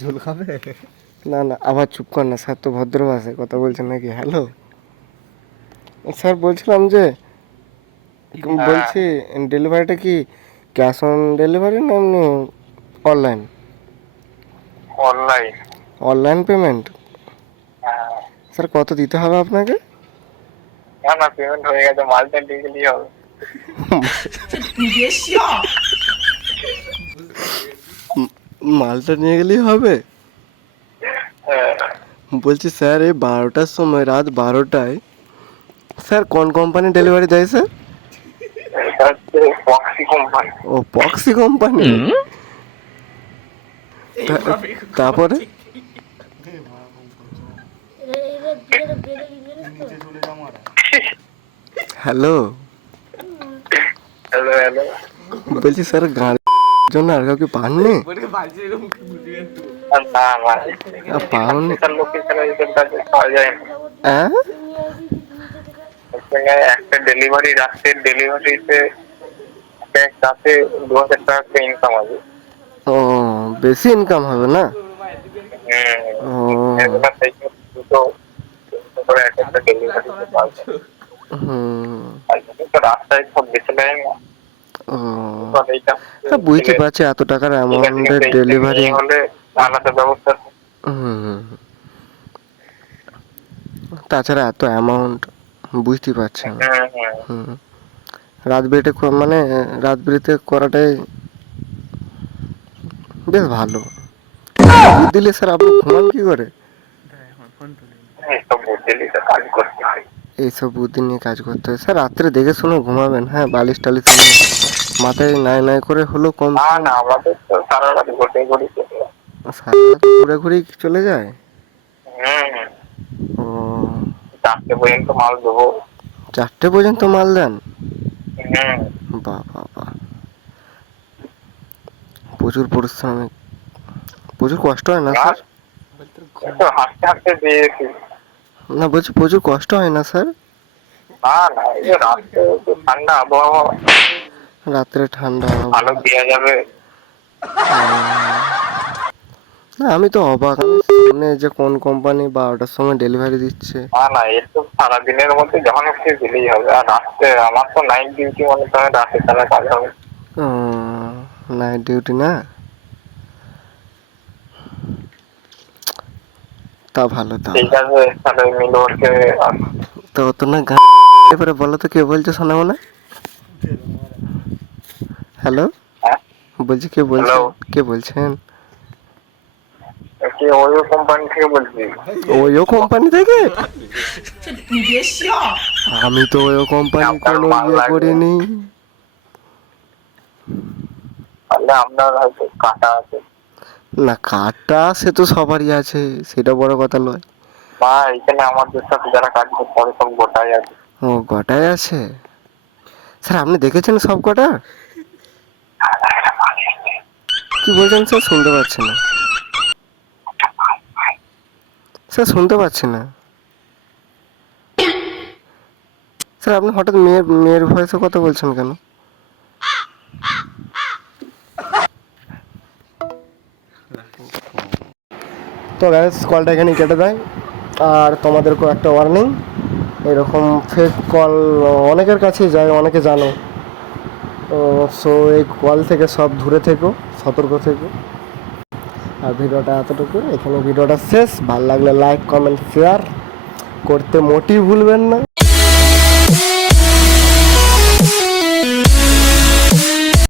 ঝোল খাবে? না না, আবার চুপ কর না স্যার, তো ভদ্র ভাষায় কথা বলছেন নাকি? হ্যালো স্যার, বলছিলাম যে হ্যাঁ, বলছি ডেলিভারিটা কি ক্যাশ অন ডেলিভারি না এমনি অনলাইন? অনলাইন। Online payment? হ্যাঁ। স্যার কত দিতে হবে আপনাকে? না না, পেমেন্ট হয়ে গেছে, মালটা দিয়ে গেলেই হবে। মালটা নিয়ে গেলেই হবে? হ্যাঁ, বলছি স্যার, এই 12টার সময়, রাত 12টায় স্যার কোন কোম্পানি ডেলিভারি দেয় স্যার? এটা হচ্ছে ফক্সি কোম্পানি। ও, পক্সি কোম্পানি। তারপরে হ্যালো, হ্যালো হ্যালো। বলছি স্যার গাড়ির জন্য আর কাউকে পাননি? না না, পাওনি? লোকেশনে এদের কাছে পাওয়া যায় না। হ্যাঁ, এখানে একটা ডেলিভারি, রাত্রের ডেলিভারিতে রাতে 2,000 টাকা ইনকাম হবে। ও, বেশি ইনকাম হবে না? ও, এগুলো থেকে দুটো দুটো করে এক একটা ডেলিভারিতে পাওয়া যায়। হুম, আর যদি তো রাস্তায় সব বেঁচে নেয় না, ও, এবার এইটা হ্যাঁ বুঝতে পারছি, এত টাকার ঠিক আছে, অ্যামাউন্টের কিন্তু এইটা ডেলিভারি। নিয়ে হলে আলাদা ব্যবস্থা। হুম, তাছাড়া এত অ্যামাউন্ট বুঝতে পারছি আমি। হুম হুম। হুম, রাত বেটে মানে রাত বেরিতে করাটাই বেশ ভালো। দুধ দিলে স্যার আপনি ঘুমান কি করে? এইসব বুঝলি তো কাজ করতে হয়। এইসব বুদ্ধি নিয়ে কাজ করতে হয় স্যার, রাত্রে দেখে শুনে ঘুমাবেন, হ্যাঁ, বালিশ টালিশ নিয়ে মাথায় নাই নাই করে হলো কম। না না, আমাদের তো সারা রাত ঘটে ঘুরি চলে যায়। সারা রাত ঘুরে ঘুরেই চলে যায়? হুম হুম। ও, 4টে পর্যন্ত মাল দেবো। 4টে পর্যন্ত মাল দেন? হুম। বাহ বাহ বাহ, প্রচুর পরিশ্রমিক, প্রচুর কষ্ট হয় না স্যার? আর একটু হাসতে হাসতে দিয়েছি। না, বলছি প্রচুর কষ্ট হয় না স্যার? না না, এই যে রাত্রে একটু ঠান্ডা আবহাওয়া, রাত্রে ঠান্ডা আলো আবহাওয়া। দেওয়া যাবে। না, আমি তো অবাক, আমি শুনে যে কোন কোম্পানি 12টার সময় ডেলিভারি দিচ্ছে। না না, এর তো সারাদিনের মধ্যে যখন একটু দিলেই হবে। আর রাত্রে আমার তো নাইট ডিউটি, মনে করেন রাতে তারা কাজ হবে। ও, নাইট ডিউটি না? তা ভালো, তা ঠিক ভালো। আছে, তাহলে মিলবরকে। তো তো না এবারে বলো তো কে বলছো, শোনাবো না? হ্যালো, হ্যাঁ, বলছি কে হ্যালো। বলছেন, কে বলছেন? কি ওই কোম্পানি থেকে বলছি? ওয়ো কোম্পানি থেকে? আমি তো ওয়ো কোম্পানি আপনার কোনো মাল লাগবে, করিনি। তাহলে আপনার হয়তো কাটা আছে। না, কার্ডটা সে তো সবারই আছে, সেটা বড় কথা নয়। বা এখানে আমাদের সাথে যারা কাজ করতে হবে সব গোটাই আছে। ও, গোটায় আছে? স্যার আপনি দেখেছেন সব কটা? কি বলছেন স্যার, শুনতে পাচ্ছি না স্যার, শুনতে পাচ্ছি না স্যার। আপনি হঠাৎ মেয়ের মেয়ের ভয়েসে কথা বলছেন কেন? তো গ্যাস, কলটা এখানেই কেটে দেয়। আর তোমাদেরকেও একটা ওয়ার্নিং, এরকম ফেক কল অনেকের কাছেই যায়, অনেকে জানে। তো সো এই কল থেকে সব দূরে থেকো, সতর্ক থেকো। আর ভিডিওটা এতটুকু, এখানে ভিডিওটা শেষ। ভালো লাগলে লাইক কমেন্ট শেয়ার করতে মোটেই ভুলবেন না।